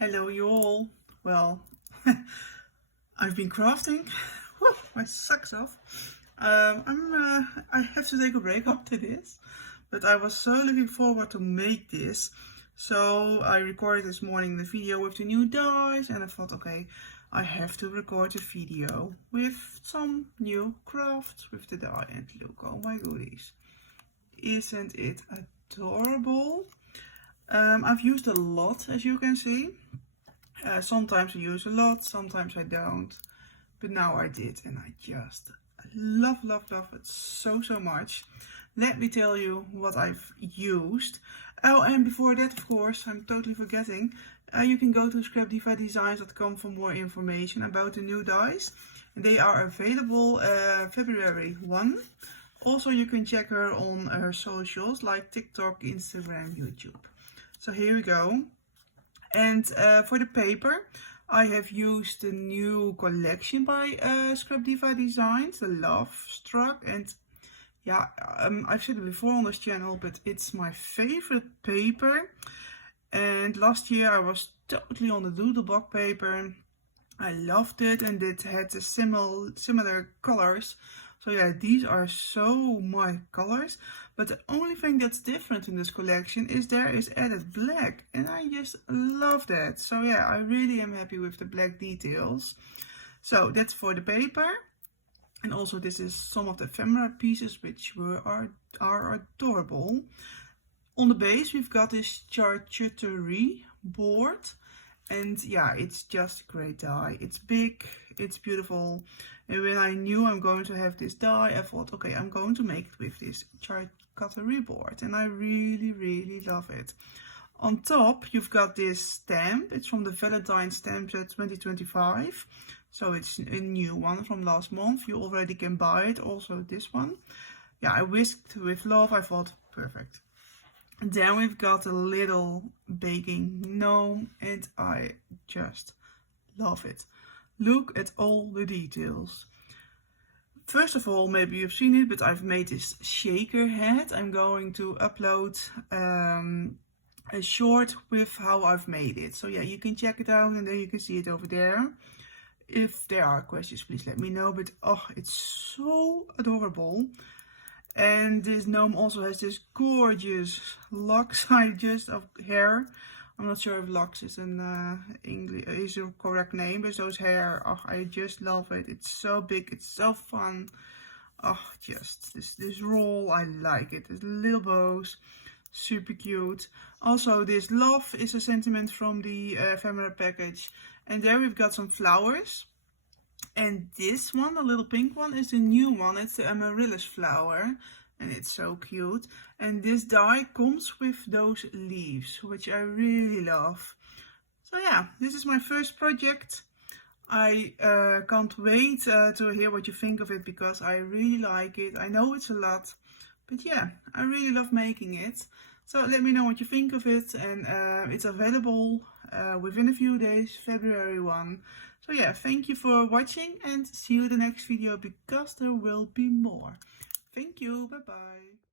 Hello you all. Well, I've been crafting. Whew, my socks off. I have to take a break after this, but I was so looking forward to make this. So I recorded this morning the video with the new dies, and I thought, okay, I have to record a video with some new crafts with the die. And look, oh my goodies, isn't it adorable? I've used a lot, as you can see. Sometimes I use a lot, sometimes I don't, but now I did, and I just love it so much. Let me tell you what I've used. Oh, and before that, of course, I'm totally forgetting, you can go to scrapdivadesigns.com for more information about the new dies. They are available February 1. Also, you can check her on her socials like TikTok, Instagram, YouTube. So here we go. And for the paper, I have used the new collection by Scrap Diva Designs, the Love Struck. And yeah, I've said it before on this channel, but it's my favorite paper. And last year I was totally on the Doodlebug paper. I loved it, and it had the similar colors. So yeah, these are so my colors, but the only thing that's different in this collection is there is added black, and I just love that. So yeah, I really am happy with the black details. So that's for the paper. And also this is some of the ephemera pieces, which are adorable. On the base we've got this Charcuterie board. And yeah, it's just a great die. It's big, it's beautiful. And when I knew I'm going to have this die, I thought, okay, I'm going to make it with this charcuterie board. And I really love it. On top, you've got this stamp. It's from the Valentine Stamp Set 2025. So it's a new one from last month. You already can buy it. Also this one. Yeah, I whisked with love. I thought, perfect. And then we've got a little baking gnome, and I just love it. Look at all the details. First of all, maybe you've seen it, but I've made this shaker head. I'm going to upload a short with how I've made it. So yeah, you can check it out, and then you can see it over there. If there are questions, please let me know. But oh, it's so adorable. And this gnome also has this gorgeous locks of hair. I'm not sure if locks is an English is a correct name, but those hair, oh, I just love it. It's so big, it's so fun. Oh, just this roll, I like it. This little bows, super cute. Also, this love is a sentiment from the ephemera package, and there we've got some flowers. And this one, the little pink one, is the new one. It's the Amaryllis flower, and it's so cute. And this die comes with those leaves, which I really love. So yeah, this is my first project. I can't wait to hear what you think of it, because I really like it. I know it's a lot, but yeah, I really love making it. So let me know what you think of it, and it's available within a few days, February 1. So yeah, thank you for watching, and see you in the next video, because there will be more. Thank you, bye bye.